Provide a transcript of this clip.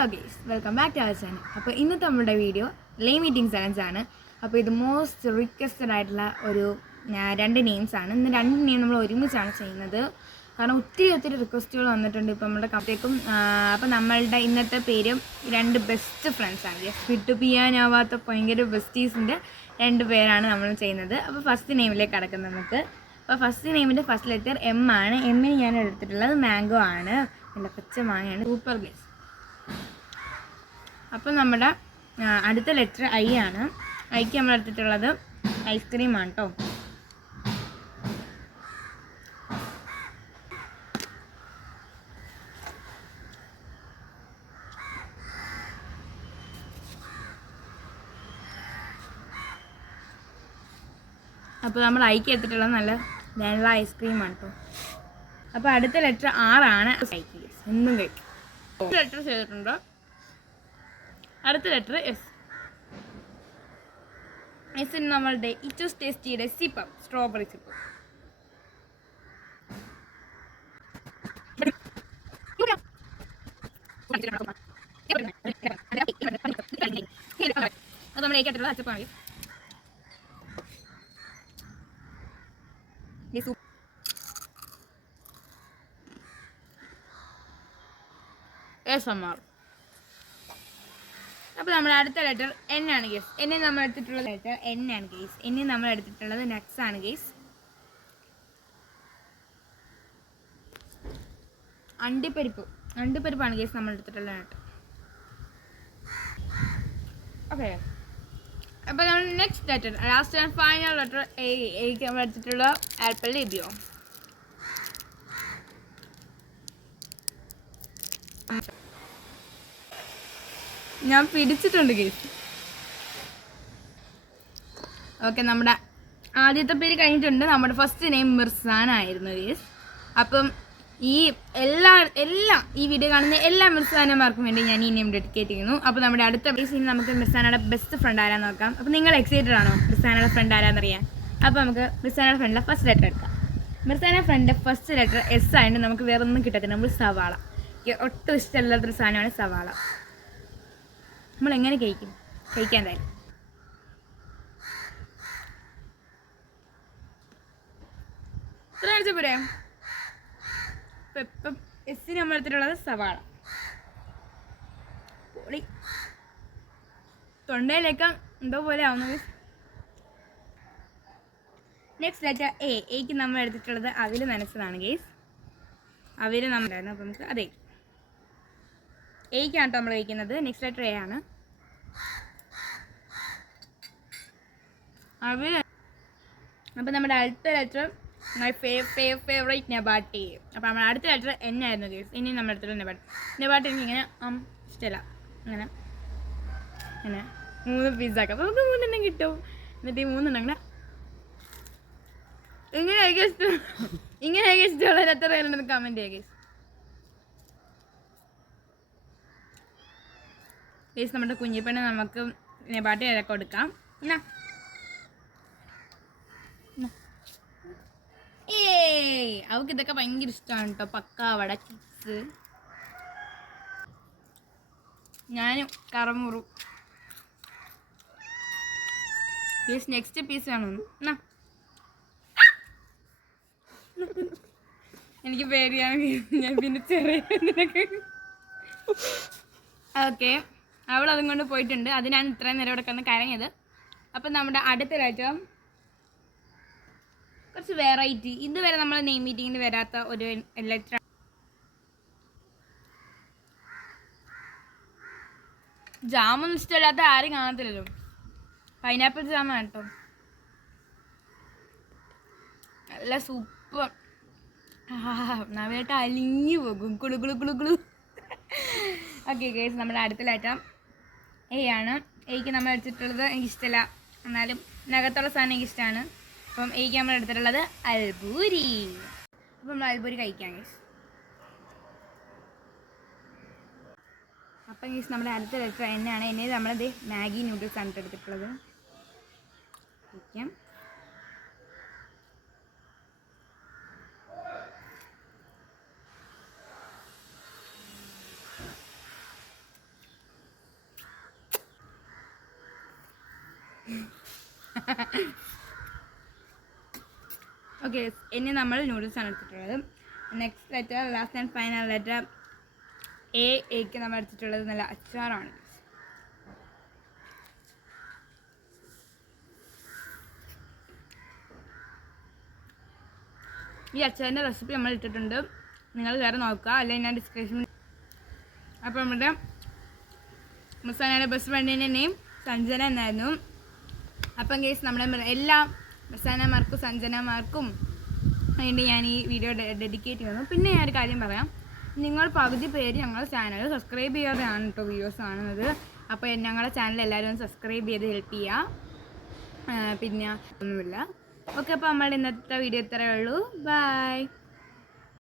Hello guys, welcome back to our channel. അപ്പോൾ ഇന്നത്തെ നമ്മുടെ വീഡിയോ ലേ മീറ്റിംഗ് ചലഞ്ച് ആണ്. അപ്പോൾ ഇത് മോസ്റ്റ് റിക്വസ്റ്റഡ് ആയിട്ടുള്ള ഒരു 2 നെയിംസ് ആണ്. ഇന്ന് 2 നെയിം നമ്മൾ ഒരുമിച്ചാണ് ചെയ്യുന്നത്. കാരണം ഒത്തിരി റിക്വസ്റ്റുകൾ വന്നിട്ടുണ്ട് ഇപ്പോൾ നമ്മുടെ കപ്പത്തേക്കും. അപ്പോൾ നമ്മളുടെ ഇന്നത്തെ പേര് 2 ബെസ്റ്റ് ഫ്രണ്ട്സാണ്. വിട്ടു ചെയ്യാനാവാത്ത ഭയങ്കര ബെസ്റ്റീസിൻ്റെ 2 പേരാണ് നമ്മൾ ചെയ്യുന്നത്. അപ്പോൾ ഫസ്റ്റ് നെയിമിലേക്ക് കടക്കുന്നത് നമുക്ക്. അപ്പോൾ ഫസ്റ്റ് നെയിമിൻ്റെ ഫസ്റ്റ് ലെറ്റർ എം ആണ്. എമ്മിന് ഞാൻ എടുത്തിട്ടുള്ളത് മാംഗോ ആണ്. നല്ല പച്ച മാങ്ങയാണ്. Super guys. അപ്പോൾ നമ്മുടെ അടുത്ത ലെറ്റർ ഐ ആണ്. ഐക്ക് നമ്മൾ എടുത്തിട്ടുള്ളത് ഐസ്ക്രീമാണ് കേട്ടോ. അപ്പോൾ നമ്മൾ ഐക്ക് എടുത്തിട്ടുള്ളത് നല്ല വെള്ള ഐസ്ക്രീമാണ് കേട്ടോ. അപ്പോൾ അടുത്ത ലെറ്റർ ആറാണ്. എന്നും കഴിക്കും. ലെറ്റർ ചെയ്തിട്ടുണ്ട്. അടുത്ത ലെറ്റർ എസ്. എസിന് നമ്മളുടെ ഇറ്റോസ് ടേസ്റ്റിയുടെ സിപ്പം, സ്ട്രോബെറി സിപ്പം. അത് നമ്മൾ ഏക്കായിട്ടുള്ള അച്ചപ്പാണ്. അപ്പോൾ നമ്മുടെ അടുത്ത ലെറ്റർ എൻ ആണ് ഗേസ്. എന്നെ നമ്മൾ എടുത്തിട്ടുള്ള ലെറ്റർ എൻ ആണ് ഗേസ്. എന്നെ നമ്മൾ എടുത്തിട്ടുള്ളത് നട്ട്സ് ആണ് ഗേസ്. അണ്ടിപ്പരിപ്പാണ് ഗേസ് നമ്മൾ എടുത്തിട്ടുള്ള നട്ട്. ഓക്കെ, അപ്പോൾ നമ്മൾ next letter, last and final letter എക്ക് നമ്മൾ എടുത്തിട്ടുള്ള ആപ്പിൾ ലഭിയോ. ഞാൻ പിടിച്ചിട്ടുണ്ട് ഗേസ്. ഓക്കെ, നമ്മുടെ ആദ്യത്തെ പേര് കഴിഞ്ഞിട്ടുണ്ട്. നമ്മുടെ ഫസ്റ്റ് നെയിം മിർസാന ആയിരുന്നു ഗേസ്. അപ്പം ഈ ഈ വീഡിയോ കാണുന്ന എല്ലാ മിർസാനമാർക്കും വേണ്ടി ഞാൻ ഈ നെയിം ഡെഡിക്കേറ്റ് ചെയ്യുന്നു. അപ്പോൾ നമ്മുടെ അടുത്ത പേര് ഇനി നമുക്ക് മിർസാനയുടെ ബെസ്റ്റ് ഫ്രണ്ട് ആരാന്ന് നോക്കാം. അപ്പോൾ നിങ്ങൾ എക്സൈറ്റഡ് ആണോ മിർസാനയുടെ ഫ്രണ്ട് ആരാന്നറിയാൻ? അപ്പോൾ നമുക്ക് മിർസാനയുടെ ഫ്രണ്ടിലെ ഫസ്റ്റ് ലെറ്റർ എടുക്കാം. മിർസാനയുടെ ഫ്രണ്ടിൻ്റെ ഫസ്റ്റ് ലെറ്റർ എസ് ആയതുകൊണ്ട് നമുക്ക് വേറെ ഒന്നും കിട്ടത്തില്ല. നമ്മൾ സവാള. ഒട്ടും ഇഷ്ടമല്ലാത്തൊരു സാധനമാണ് സവാള. നമ്മൾ എങ്ങനെ കഴിക്കാൻ തരും. ഇത്ര കാണിച്ച പോരെ. ഇപ്പം എസ്സിന് നമ്മൾ എടുത്തിട്ടുള്ളത് സവാള. പൊളി. തൊണ്ടയിലേക്ക് എന്തോ പോലെ ആവുന്നത്. നെക്സ്റ്റ് ലെറ്റർ എക്ക് നമ്മൾ എടുത്തിട്ടുള്ളത് അവിൽ നനച്ചതാണ് ഗേസ്. അവിൽ നമ്മളുണ്ടായിരുന്നു. അപ്പം നമുക്ക് അതെ എയ്ക്കാണ് കേട്ടോ നമ്മൾ കഴിക്കുന്നത്. നെക്സ്റ്റ് ലെറ്റർ എ ആണ്. അപ്പം നമ്മുടെ അടുത്ത ലെറ്റർ മൈ ഫേവറേറ്റ് നെബാട്ടി. അപ്പം നമ്മുടെ അടുത്ത ലെറ്റർ എൻ ആയിരുന്നു ഗേസ്. ഇനി നമ്മുടെ അടുത്തുള്ള നെബാട്ടി എനിക്ക് ഇങ്ങനെ ഇഷ്ടമല്ല. അങ്ങനെ 3 പീസാക്കാം. അപ്പോൾ നമുക്ക് 3 കിട്ടും. എന്നിട്ട് ഈ 3 അങ്ങനെ ഇങ്ങനെയൊക്കെ ഇഷ്ടമുള്ള ലെറ്റർ ഉണ്ടെന്ന് കമൻറ്റ് ചെയ്യുക ഗേസ്. നമ്മുടെ കുഞ്ഞിപ്പെണ്ണ നമുക്ക് നെബാട്ടി ഇതൊക്കെ കൊടുക്കാം. അവൾക്ക് ഇതൊക്കെ ഭയങ്കര ഇഷ്ടമാണ് കേട്ടോ. പക്കാവട, ചിപ്സ്. ഞാനും കറമുറു ഗേസ്. നെക്സ്റ്റ് പീസ് വേണം. എനിക്ക് പേടിയാണ്. ഞാൻ പിന്നെ ചെറിയ ഓക്കെ, അവൾ അതും കൊണ്ട് പോയിട്ടുണ്ട്. അതിനാണ് ഇത്രയും നേരം ഇവിടെ കിടന്ന് കരഞ്ഞത്. അപ്പം നമ്മുടെ അടുത്ത ലെറ്റർ കുറച്ച് വെറൈറ്റി, ഇതുവരെ നമ്മൾ നെയിം മീറ്റിങ്ങിന് വരാത്ത ഒരു ലെറ്റർ. ജാമൊന്നും ഇഷ്ടമില്ലാത്ത ആരും കാണത്തില്ലല്ലോ. പൈനാപ്പിൾ ജാമാണ് കേട്ടോ. നല്ല സൂപ്പർ. നന്നായിട്ട് അലിഞ്ഞു പോകും. കുളു. ഓക്കെ ഗേസ്, നമ്മുടെ അടുത്ത ലെറ്റർ എ ആണ്. എയ്ക്ക് നമ്മൾ എടുത്തിട്ടുള്ളത് എനിക്കിഷ്ടമല്ല, എന്നാലും നഗത്തുള്ള സാധനം എനിക്കിഷ്ടമാണ്. അപ്പം എയ്ക്ക് നമ്മൾ എടുത്തിട്ടുള്ളത് അൽബൂരി. അപ്പം നമ്മൾ അൽബൂരി കഴിക്കാം ഗേസ്. അപ്പം ഗേസ് നമ്മുടെ അടുത്ത ലെറ്റർ എന്നാണ്. എന്നെ നമ്മളത് മാഗി നൂഡിൽസ് ആണ് എടുത്തിട്ടുള്ളത്. കഴിക്കാം. ഓക്കെ, ഇനി നമ്മൾ നൂഡിൽസാണ് എടുത്തിട്ടുള്ളത്. Next letter, last and final letter എക്ക് നമ്മൾ എടുത്തിട്ടുള്ളത് നല്ല അച്ചാറാണ്. ഈ അച്ചാറിൻ്റെ റെസിപ്പി നമ്മൾ ഇട്ടിട്ടുണ്ട്, നിങ്ങൾ വേറെ നോക്കുക, അല്ലെങ്കിൽ ഞാൻ ഡിസ്ക്രിപ്ഷൻ. അപ്പോൾ നമ്മുടെ മുസാനയുടെ ബെസ്റ്റ് ഫ്രണ്ടിൻ്റെ നെയിം സഞ്ജന എന്നായിരുന്നു. അപ്പം കേസ് നമ്മുടെ എല്ലാ മുസാനമാർക്കും സഞ്ജനമാർക്കും വേണ്ടി ഞാൻ ഈ വീഡിയോ ഡെഡിക്കേറ്റ് ചെയ്യുന്നു. പിന്നെ ഞാൻ ഒരു കാര്യം പറയാം, നിങ്ങൾ പകുതി പേര് ഞങ്ങളുടെ ചാനൽ സബ്സ്ക്രൈബ് ചെയ്യാതെയാണ് കേട്ടോ വീഡിയോസ് കാണുന്നത്. അപ്പോൾ ഞങ്ങളുടെ ചാനൽ എല്ലാവരും സബ്സ്ക്രൈബ് ചെയ്ത് ഹെൽപ്പ് ചെയ്യുക. പിന്നെ ഒന്നുമില്ല. ഓക്കെ, അപ്പോൾ നമ്മളുടെ ഇന്നത്തെ വീഡിയോ ഇത്രയേ ഉള്ളൂ. ബൈ.